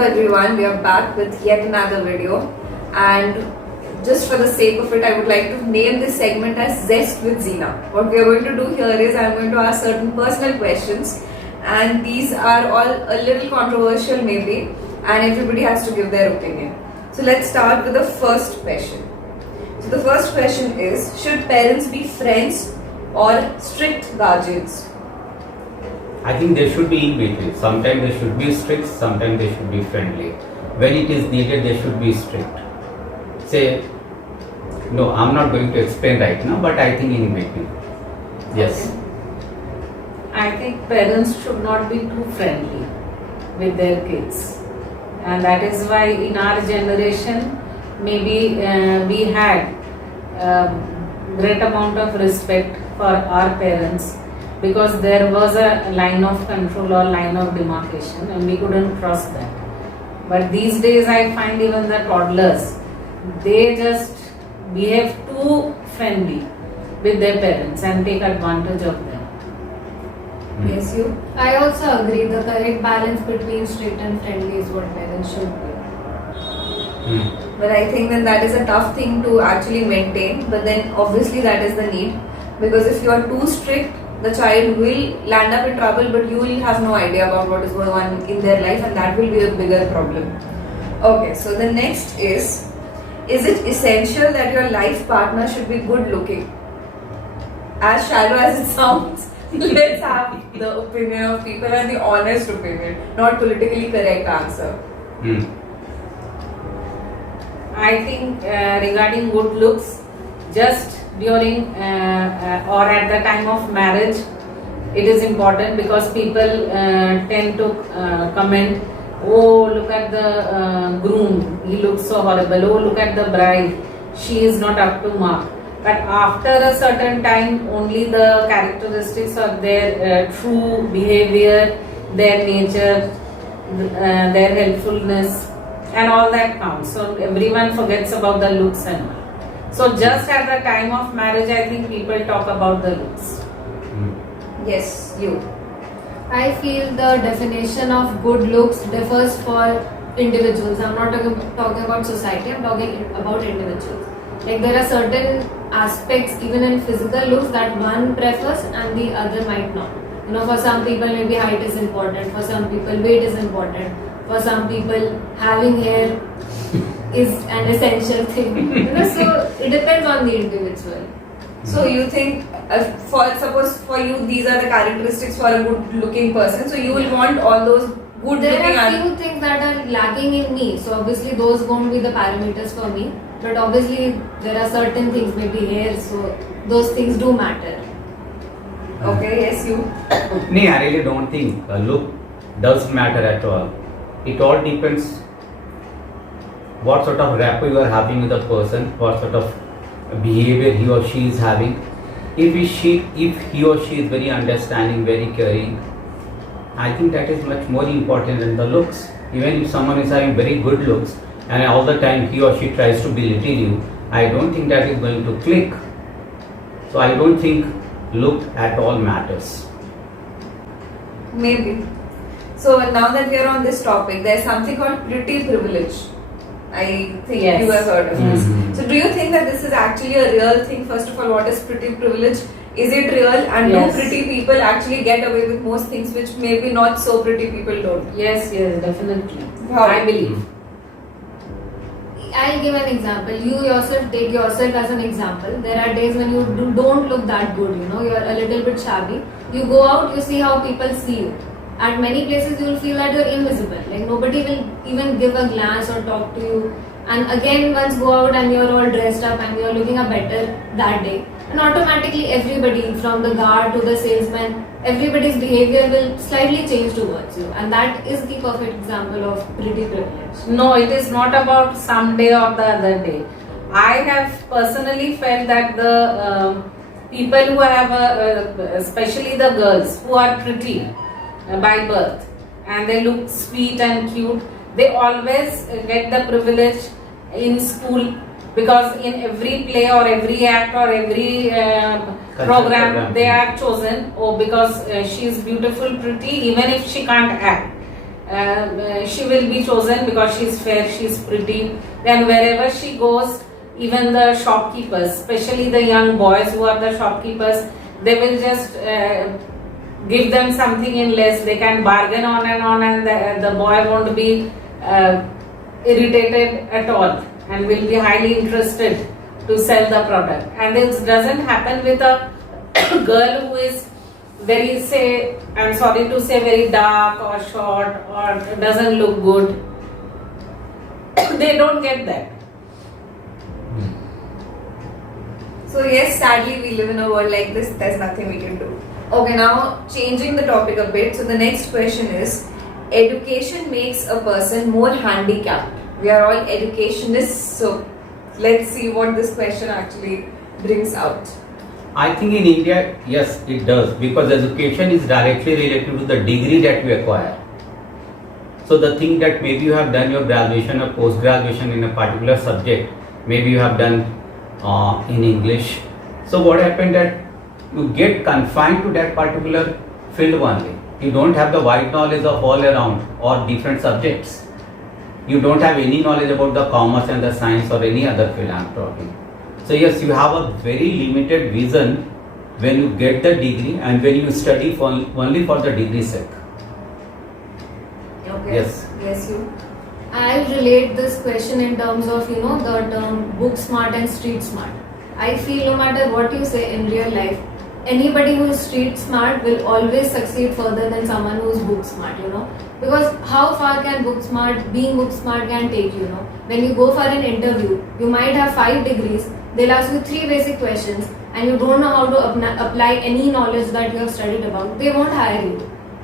Hello everyone, we are back with yet another video, and just for the sake of it I would like to name this segment as Zest with Zina. What we are going to do here is I am going to ask certain personal questions, and these are all a little controversial maybe, and everybody has to give their opinion. So let's start with the first question. So the first question is, should parents be friends or strict guardians? I think they should be in between. Sometimes they should be strict, sometimes they should be friendly. When it is needed, they should be strict. Say, no, I'm not going to explain right now, but I think in between. Yes. I think parents should not be too friendly with their kids, and that is why in our generation maybe we had great amount of respect for our parents, because there was a line of control or line of demarcation and we couldn't cross that. But these days I find even the toddlers, they just behave too friendly with their parents and take advantage of them. Yes, you? I also agree, the correct balance between strict and friendly is what parents should be. But I think then that is a tough thing to actually maintain, but then obviously that is the need, because if you are too strict, the child will land up in trouble, but you will have no idea about what is going on in their life, and that will be a bigger problem. Okay, so the next is it essential that your life partner should be good looking? As shallow as it sounds, let's have the opinion of people and the honest opinion, not politically correct answer. I think regarding good looks, just during or at the time of marriage, it is important, because people tend to comment, oh look at the groom, he looks so horrible, oh look at the bride, she is not up to mark. But after a certain time, only the characteristics of their true behavior, their nature, their helpfulness and all that counts. So everyone forgets about the looks and all. So just at the time of marriage, I think people talk about the looks. Yes, you. I feel the definition of good looks differs for individuals. I'm not talking about society, I'm talking about individuals. Like there are certain aspects even in physical looks that one prefers and the other might not. You know, for some people maybe height is important, for some people weight is important, for some people having hair is an essential thing. You know, so it depends on the individual. So you think, suppose for you these are the characteristics for a good looking person, so you will want all those good There looking. are few things that are lacking in me, so obviously those won't be the parameters for me. But obviously there are certain things, maybe hair, so those things do matter. Okay, yes, you. No, I really don't think a look does matter at all. It all depends what sort of rapport you are having with the person, what sort of behavior he or she is having. If he or she is very understanding, very caring, I think that is much more important than the looks. Even if someone is having very good looks and all the time he or she tries to belittle you, I don't think that is going to click. So I don't think look at all matters. Maybe. So now that we are on this topic, there is something called pretty privilege. I think Yes. you have heard of this. Mhm. So do you think that this is actually a real thing? First of all, what is pretty privilege? Is it real? And Yes. do pretty people actually get away with most things which maybe not so pretty people don't? Yes, definitely. How? I believe. I'll give an example. You yourself, take yourself as an example. There are days when you don't look that good, you know, you're a little bit shabby. You go out, you see how people see you. At many places you will feel that you're invisible. Like nobody will even give a glance or talk to you. And again, once go out and you're all dressed up and you're looking up better that day, and automatically everybody, from the guard to the salesman, everybody's behavior will slightly change towards you. And that is the perfect example of pretty privilege. No, it is not about someday or the other day. I have personally felt that the people who have, especially the girls who are pretty by birth and they look sweet and cute, they always get the privilege in school, because in every play or every act or every program they are chosen, because she is beautiful, pretty, even if she can't act. she will be chosen because she's fair, she's pretty. Then wherever she goes, even the shopkeepers, especially the young boys who are the shopkeepers, they will just give them something in less. They can bargain on, and the boy won't be irritated at all and will be highly interested to sell the product. And this doesn't happen with a girl who is very, say, I'm sorry to say, very dark or short or doesn't look good. They don't get that. So yes, sadly we live in a world like this, there's nothing we can do. Okay, now changing the topic a bit. So the next question is, education makes a person more handicapped. We are all educationists, so let's see what this question actually brings out. I think in India, yes, it does, because education is directly related to the degree that we acquire. So the thing that maybe you have done your graduation or post-graduation in a particular subject, maybe you have done in English. So what happened that you get confined to that particular field only. You don't have the wide knowledge of all around or different subjects. You don't have any knowledge about the commerce and the science or any other field I'm talking. So yes, you have a very limited vision when you get the degree and when you study only for the degree sake. Okay. Yes. Yes, you. I'll relate this question in terms of, the term book smart and street smart. I feel no matter what you say in real life, anybody who's street smart will always succeed further than someone who's book smart, Because how far can being book smart can take, When you go for an interview, you might have 5 degrees, they'll ask you 3 basic questions and you don't know how to apply any knowledge that you have studied about, they won't hire you.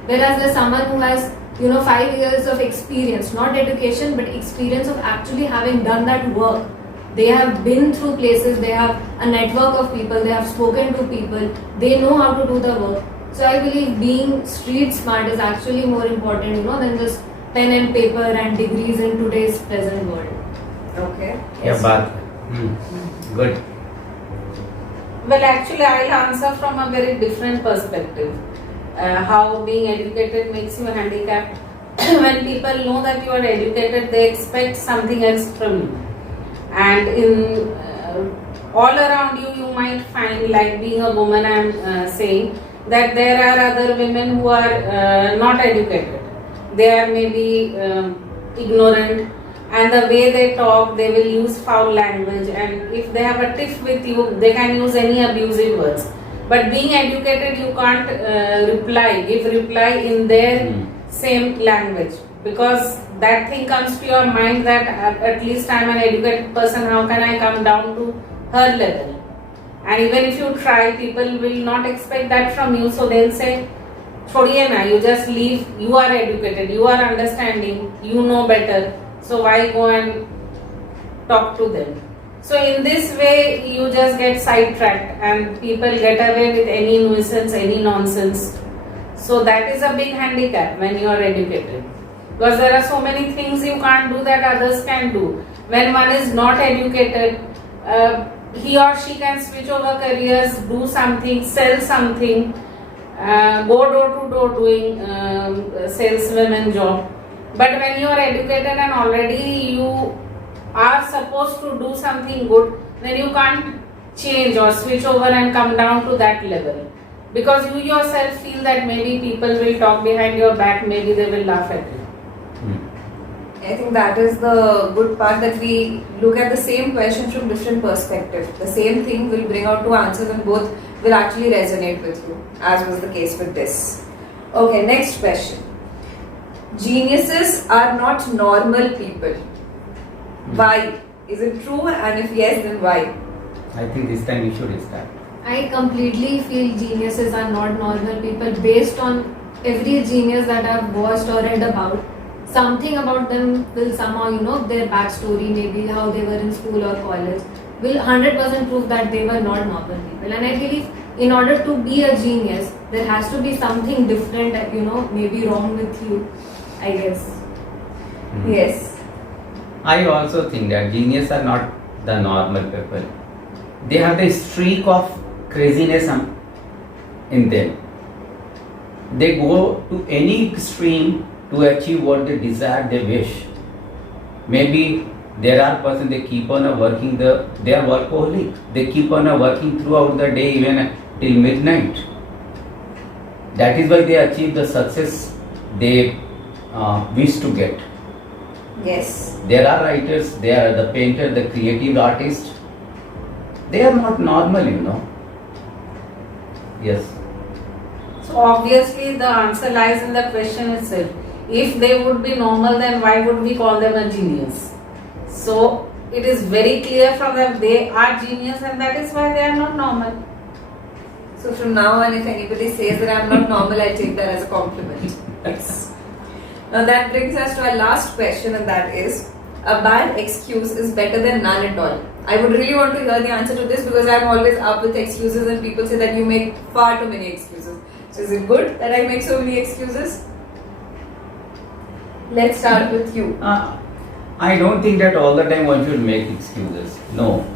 Whereas there's someone who has 5 years of experience, not education, but experience of actually having done that work. They have been through places, they have a network of people, they have spoken to people, they know how to do the work. So I believe being street smart is actually more important, than just pen and paper and degrees in today's present world. Okay. Yeah, but good. Well, actually, I'll answer from a very different perspective. How being educated makes you handicapped. When people know that you are educated, they expect something else from you. And in all around you, you might find, like being a woman, I'm saying, that there are other women who are not educated. They are maybe ignorant, and the way they talk, they will use foul language, and if they have a tiff with you, they can use any abusive words. But being educated, you can't give reply in their same language, because that thing comes to your mind that at least I'm an educated person, how can I come down to her level? And even if you try, people will not expect that from you, so they'll say, "Chodiye na, you just leave, you are educated, you are understanding, you know better, so why go and talk to them?" So in this way, you just get sidetracked and people get away with any nuisance, any nonsense. So that is a big handicap when you are educated. Because there are so many things you can't do that others can do. When one is not educated, he or she can switch over careers, do something, sell something, go door to door doing saleswoman job. But when you are educated and already you are supposed to do something good, then you can't change or switch over and come down to that level. Because you yourself feel that maybe people will talk behind your back, maybe they will laugh at you. I think that is the good part, that we look at the same question from different perspectives. The same thing will bring out 2 answers and both will actually resonate with you, as was the case with this. Okay, next question. Geniuses are not normal people. Why? Is it true? And if yes, then why? I think this time we should start. I completely feel geniuses are not normal people based on every genius that I've watched or read about. Something about them will somehow, their backstory, maybe how they were in school or college, will 100% prove that they were not normal people. And I believe in order to be a genius, there has to be something different that, maybe wrong with you, I guess. Yes. I also think that genius are not the normal people. They have a streak of craziness in them. They go to any extreme to achieve what they desire, they wish. Maybe there are persons, they keep on working, they are workaholic. They keep on working throughout the day, even till midnight. That is why they achieve the success they wish to get. Yes. There are writers, there are the painter, the creative artist. They are not normal. Yes. So obviously the answer lies in the question itself. If they would be normal, then why would we call them a genius? So it is very clear from them they are genius, and that is why they are not normal. So from now on, if anybody says that I'm not normal, I take that as a compliment. Yes. Now that brings us to our last question, and that is, a bad excuse is better than none at all. I would really want to hear the answer to this because I'm always up with excuses and people say that you make far too many excuses. So is it good that I make so many excuses? Let's start with you. I don't think that all the time one should make excuses. No.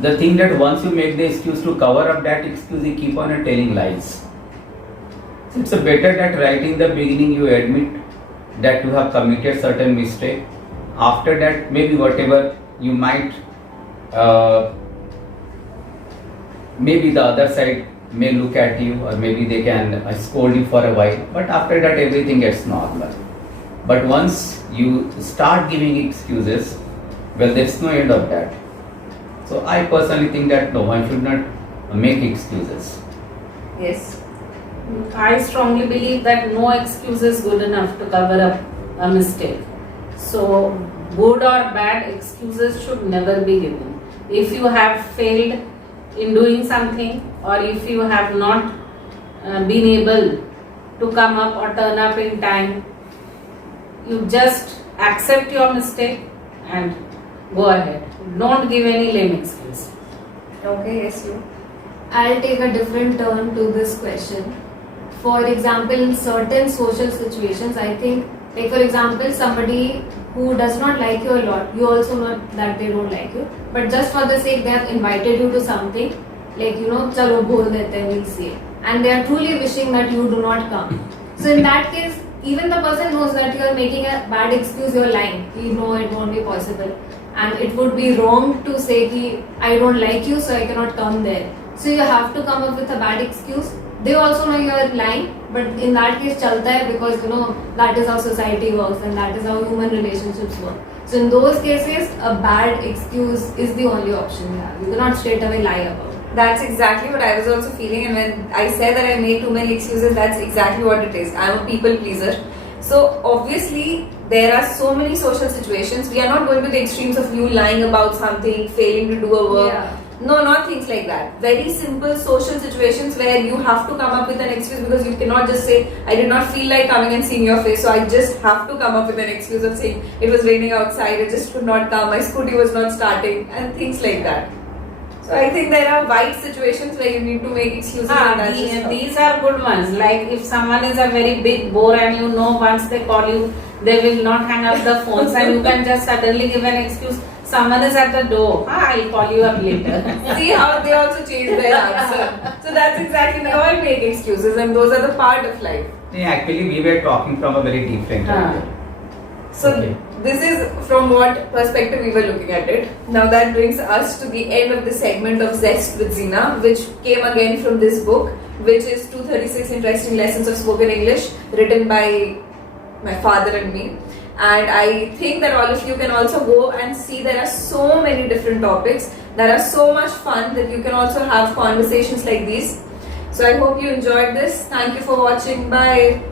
The thing that once you make the excuse, to cover up that excuse, you keep on telling lies. So it's better that right in the beginning you admit that you have committed certain mistake. After that, maybe whatever you might, maybe the other side may look at you, or maybe they can scold you for a while, but after that everything gets normal. But once you start giving excuses, well, there's no end of that. So I personally think that no, one should not make excuses. Yes. I strongly believe that no excuse is good enough to cover up a mistake. So good or bad excuses should never be given. If you have failed in doing something, or if you have not been able to come up or turn up in time, you just accept your mistake and go ahead. Don't give any lame excuse. Okay, yes, you. I'll take a different turn to this question. For example, in certain social situations, I think, like for example, somebody who does not like you a lot, you also know that they don't like you, but just for the sake they have invited you to something, like chalo bol dete hain, we'll say, and they are truly wishing that you do not come. So in that case, even the person knows that you are making a bad excuse, you are lying, you know it won't be possible, and it would be wrong to say ki, I don't like you so I cannot come there. So you have to come up with a bad excuse. They also know you are lying, but in that case chalta hai, because that is how society works and that is how human relationships work. So in those cases, a bad excuse is the only option you have. You cannot straight away lie about it. That's exactly what I was also feeling, and when I said that I make too many excuses, that's exactly what it is. I'm a people pleaser. So obviously there are so many social situations. We are not going to the extremes of you lying about something, failing to do a work. Yeah. No, not things like that. Very simple social situations where you have to come up with an excuse, because you cannot just say, I did not feel like coming and seeing your face, so I just have to come up with an excuse of saying, it was raining outside, I just could not come, my scooty was not starting, and things like that. So I think there are wide situations where you need to make excuses. And that's just how. These are good ones. Like if someone is a very big bore and once they call you, they will not hang up the phones, and you can just suddenly give an excuse. Someone is at the door. I'll call you up later. See how they also change their answer. So that's exactly, we all make excuses, and those are the part of life. Yeah, actually, we were talking from a very different angle. So Okay. this is from what perspective we were looking at it. Now that brings us to the end of the segment of Zest with Zina, which came again from this book, which is 236 Interesting Lessons of Spoken English, written by my father and me. And I think that all of you can also go and see there are so many different topics that are so much fun that you can also have conversations like these. So I hope you enjoyed this. Thank you for watching. Bye.